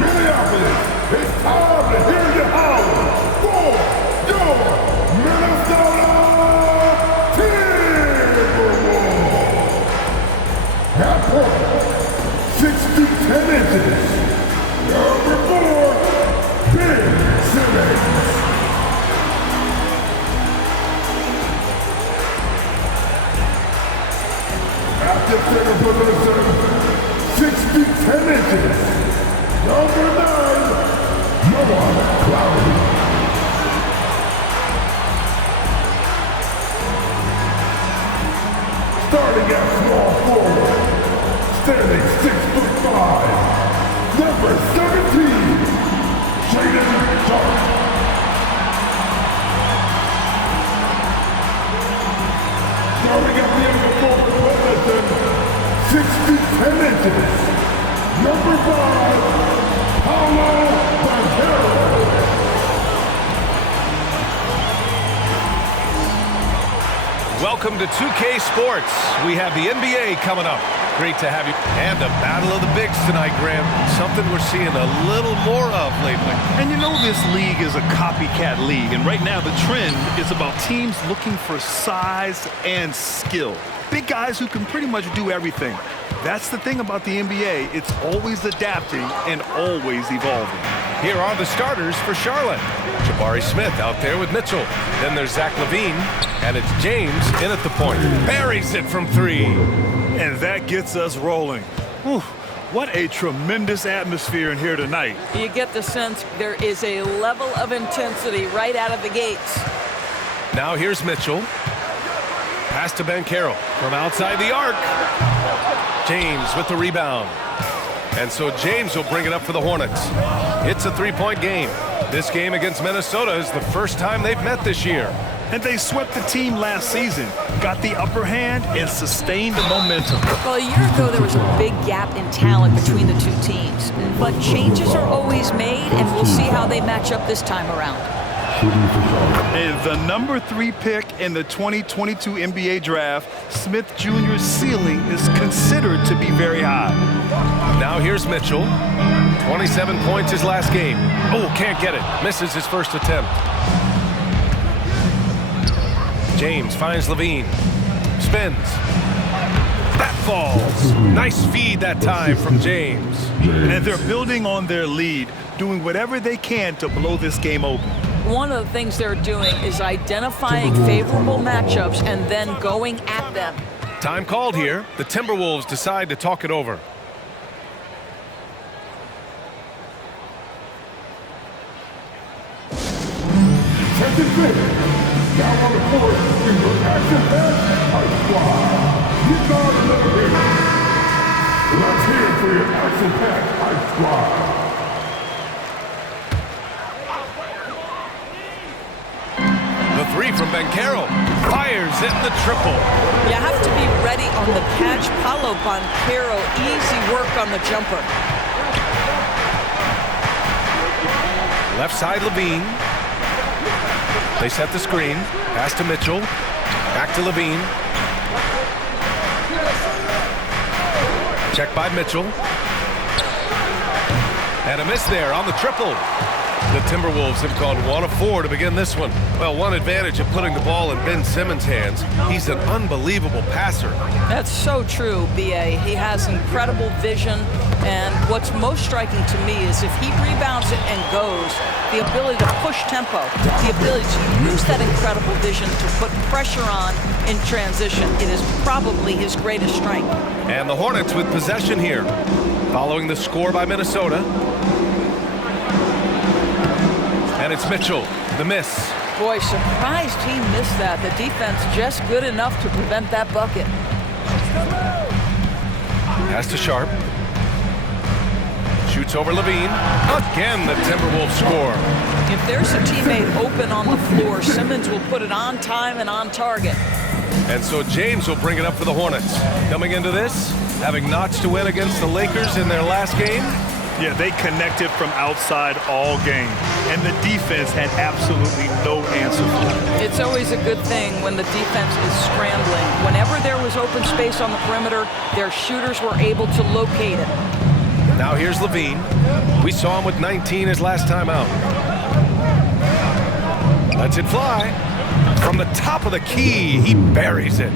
Minneapolis, it's time to hear you howl for your Minnesota Timberwolves. Half point, 6 feet 10 inches. Number 4, Ben Simmons. After center position, 6 feet 10 inches. Number 9, Noah Cloudy. Starting at small forward, standing 6'5", number 17, Shaden Sharp. Starting at the end of the forward position, 6 feet 10 inches, number 5, Paolo Banchero. Welcome to 2K Sports. We have the NBA coming up. Great to have you. And a battle of the bigs tonight, Graham. Something we're seeing a little more of lately. And you know this league is a copycat league. And right now the trend is about teams looking for size and skill. Big guys who can pretty much do everything. That's the thing about the NBA. It's always adapting and always evolving. Here are the starters for Charlotte. Jabari Smith out there with Mitchell. Then there's Zach Lavine, and it's James in at the point. Buries it from 3. And that gets us rolling. Whew, what a tremendous atmosphere in here tonight. You get the sense there is a level of intensity right out of the gates. Now here's Mitchell. Pass to Banchero from outside the arc. James with the rebound. And so James will bring it up for the Hornets. It's a 3-point game. This game against Minnesota is the first time they've met this year. And they swept the team last season, got the upper hand, and sustained the momentum. Well, a year ago, there was a big gap in talent between the two teams. But changes are always made, and we'll see how they match up this time around. And the number 3 pick in the 2022 NBA draft, Smith Jr.'s ceiling is considered to be very high. Now here's Mitchell. 27 points his last game. Oh, can't get it. Misses his first attempt. James finds Lavine. Spins. That falls. Nice feed that time from James. And they're building on their lead, doing whatever they can to blow this game open. One of the things they're doing is identifying favorable matchups and then going at them. Time called here. The Timberwolves decide to talk it over. Second pick. Now on the court is your action-packed Ice Squad. You got another hit. Let's hear it for your action-packed Ice Squad. The 3 from Banchero. Fires in the triple. You have to be ready on the catch. Paolo Banchero, easy work on the jumper. Left side Lavine. They set the screen. Pass to Mitchell. Back to Lavine. Check by Mitchell. And a miss there on the triple. The Timberwolves have gone 1 of 4 to begin this one. Well, one advantage of putting the ball in Ben Simmons' hands. He's an unbelievable passer. That's so true, B.A. He has incredible vision, and what's most striking to me is if he rebounds it and goes, the ability to push tempo, the ability to use that incredible vision to put pressure on in transition. It is probably his greatest strength. And the Hornets with possession here, following the score by Minnesota. And it's Mitchell, the miss. Boy, surprised he missed that. The defense just good enough to prevent that bucket. Pass to Sharp. Shoots over Lavine. Again, the Timberwolves score. If there's a teammate open on the floor, Simmons will put it on time and on target. And so James will bring it up for the Hornets. Coming into this, having notched a win against the Lakers in their last game. Yeah, they connected from outside all game, and the defense had absolutely no answer for it. It's always a good thing when the defense is scrambling. Whenever there was open space on the perimeter, their shooters were able to locate it. Now here's Lavine. We saw him with 19 his last time out. Lets it fly. From the top of the key, he buries it.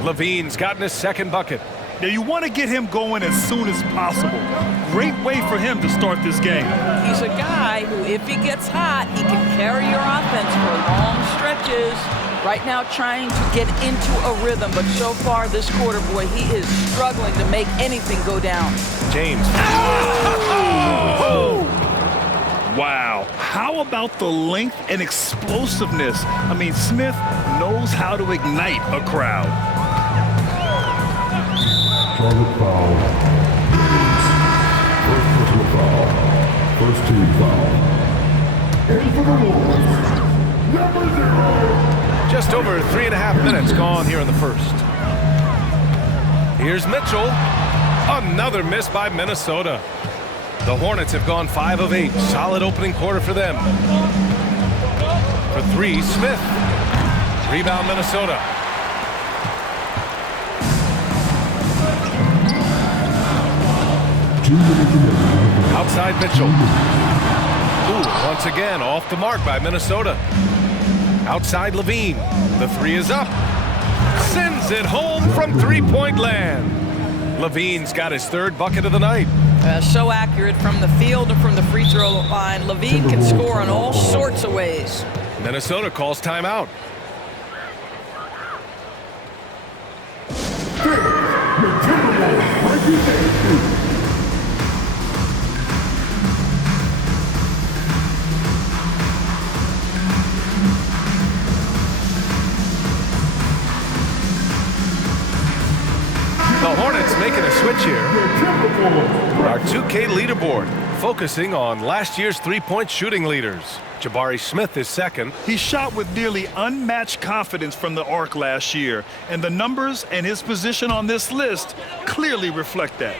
Lavine's gotten his second bucket. Now you want to get him going as soon as possible. Great way for him to start this game. He's a guy who, if he gets hot, he can carry your offense for long stretches. Right now trying to get into a rhythm, but so far this quarter, boy, he is struggling to make anything go down. James. Oh! Wow. How about the length and explosiveness? I mean, Smith knows how to ignite a crowd. Charlotte foul. James. First personal foul. First team foul. In for the Wolves. Number 0. Just over 3.5 minutes gone here in the first. Here's Mitchell. Another miss by Minnesota. The Hornets have gone 5 of 8. Solid opening quarter for them. For 3, Smith. Rebound, Minnesota. Outside Mitchell. Ooh, once again off the mark by Minnesota. Outside Lavine. The 3 is up. Sends it home from three-point land. Lavine's got his 3rd bucket of the night. So accurate from the field and from the free throw line. Lavine can score in all sorts of ways. Minnesota calls timeout. The Hornets making a switch here. Our 2K leaderboard, focusing on last year's three-point shooting leaders. Jabari Smith is second. He shot with nearly unmatched confidence from the arc last year, and the numbers and his position on this list clearly reflect that.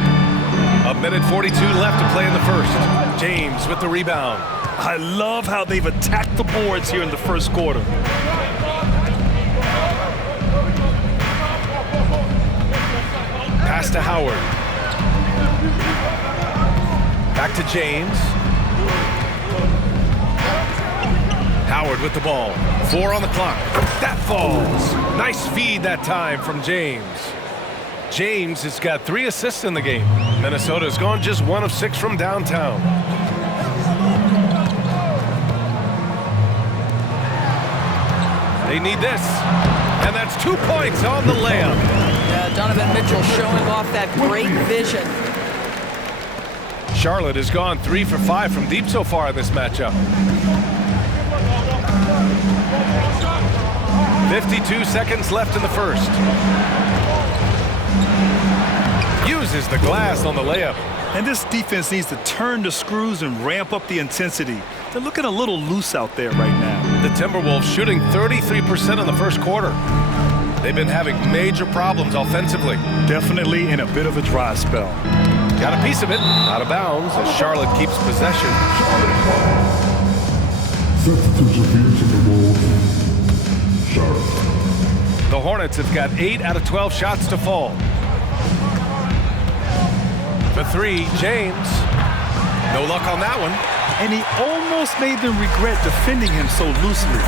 A minute 42 left to play in the first. James with the rebound. I love how they've attacked the boards here in the first quarter. Pass to Howard. Back to James. Howard with the ball. 4 on the clock. That falls. Nice feed that time from James. James has got 3 assists in the game. Minnesota's gone just 1 of 6 from downtown. They need this. And that's 2 points on the layup. Yeah, Donovan Mitchell showing off that great vision. Charlotte has gone 3 for 5 from deep so far in this matchup. 52 seconds left in the first. Uses the glass on the layup. And this defense needs to turn the screws and ramp up the intensity. They're looking a little loose out there right now. The Timberwolves shooting 33% in the first quarter. They've been having major problems offensively. Definitely in a bit of a dry spell. Got a piece of it out of bounds as Charlotte keeps possession. Substitution here to the Wolves. Charlotte. The Hornets have got 8 out of 12 shots to fall. For 3, James. No luck on that one. And he almost made them regret defending him so loosely.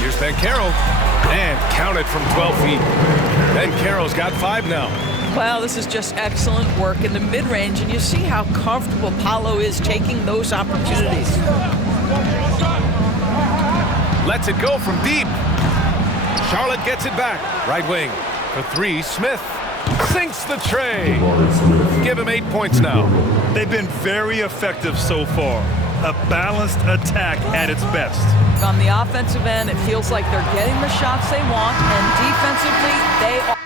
Here's Banchero. And counted from 12 feet. Banchero's got 5 now. Well, this is just excellent work in the mid-range, and you see how comfortable Paolo is taking those opportunities. Lets it go from deep. Charlotte gets it back. Right wing. For 3, Smith. Sinks the tray. Give him 8 points now. They've been very effective so far. A balanced attack at its best. On the offensive end, it feels like they're getting the shots they want, and defensively, they are.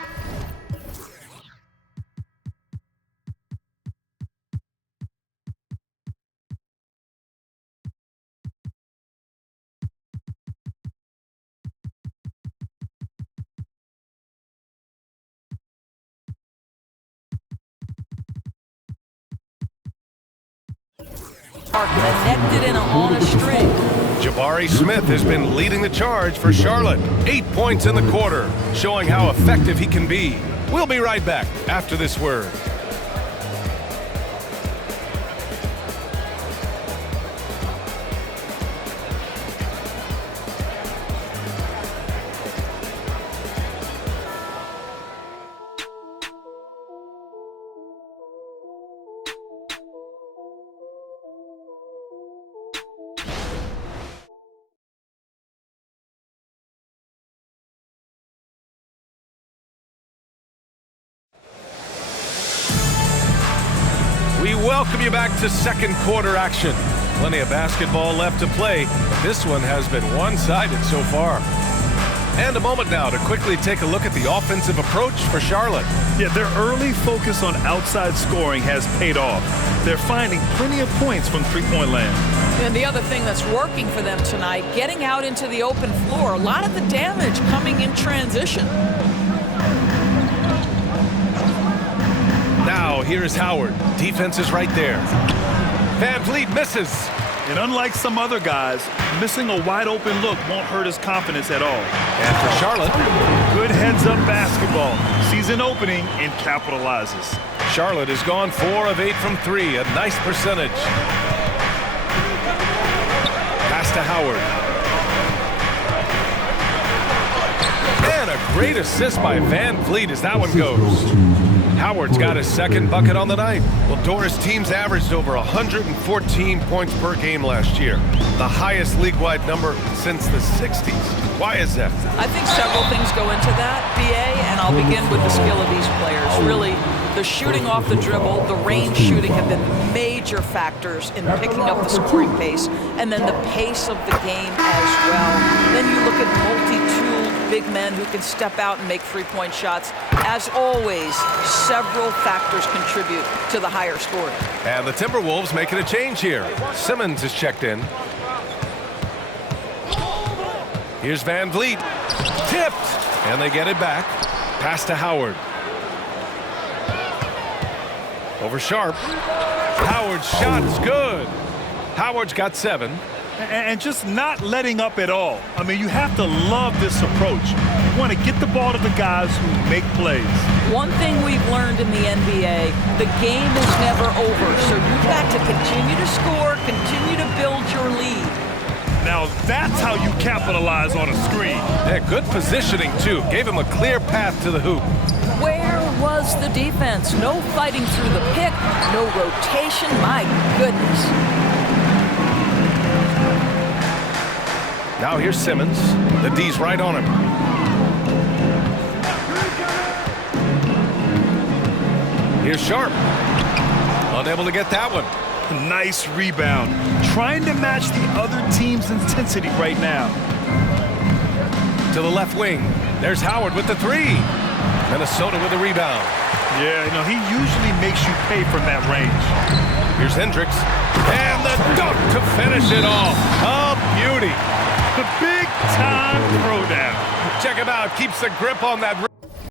Connected in on a string. Jabari Smith has been leading the charge for Charlotte. 8 points in the quarter, showing how effective he can be. We'll be right back after this word. We welcome you back to second quarter action. Plenty of basketball left to play, but this one has been one-sided so far. And a moment now to quickly take a look at the offensive approach for Charlotte. Yeah, their early focus on outside scoring has paid off. They're finding plenty of points from three-point land. And the other thing that's working for them tonight, getting out into the open floor. A lot of the damage coming in transition. Now, here's Howard. Defense is right there. Van Vliet misses. And unlike some other guys, missing a wide-open look won't hurt his confidence at all. And for Charlotte, good heads-up basketball. Sees an opening and capitalizes. Charlotte has gone 4 of 8 from 3, a nice percentage. Pass to Howard. And a great assist by Van Vliet as that one goes. Howard's got his second bucket on the night. Well, Doris, teams averaged over 114 points per game last year, the highest league-wide number since the 60s. Why is that? I think several things go into that, BA, and I'll begin with the skill of these players. Really, the shooting off the dribble, the range shooting have been major factors in picking up the scoring pace, and then the pace of the game as well. Then you look at multi-tooled big men who can step out and make three-point shots. As always, several factors contribute to the higher scoring. And the Timberwolves making a change here. Simmons is checked in. Here's Van Vliet. Tipped. And they get it back. Pass to Howard. Over Sharp. Howard's shot is good. Howard's got 7. And just not letting up at all. I mean, you have to love this approach. You want to get the ball to the guys who make plays. One thing we've learned in the NBA, the game is never over. So you've got to continue to score, continue to build your lead. Now that's how you capitalize on a screen. Yeah, good positioning, too. Gave him a clear path to the hoop. Where was the defense? No fighting through the pick, no rotation. My goodness. Now here's Simmons. The D's right on him. Here's Sharp. Unable to get that one. Nice rebound. Trying to match the other team's intensity right now. To the left wing. There's Howard with the 3. Minnesota with the rebound. Yeah, you know, he usually makes you pay from that range. Here's Hendricks. And the dunk to finish it off. A beauty. The big-time throwdown. Check him out. Keeps the grip on that.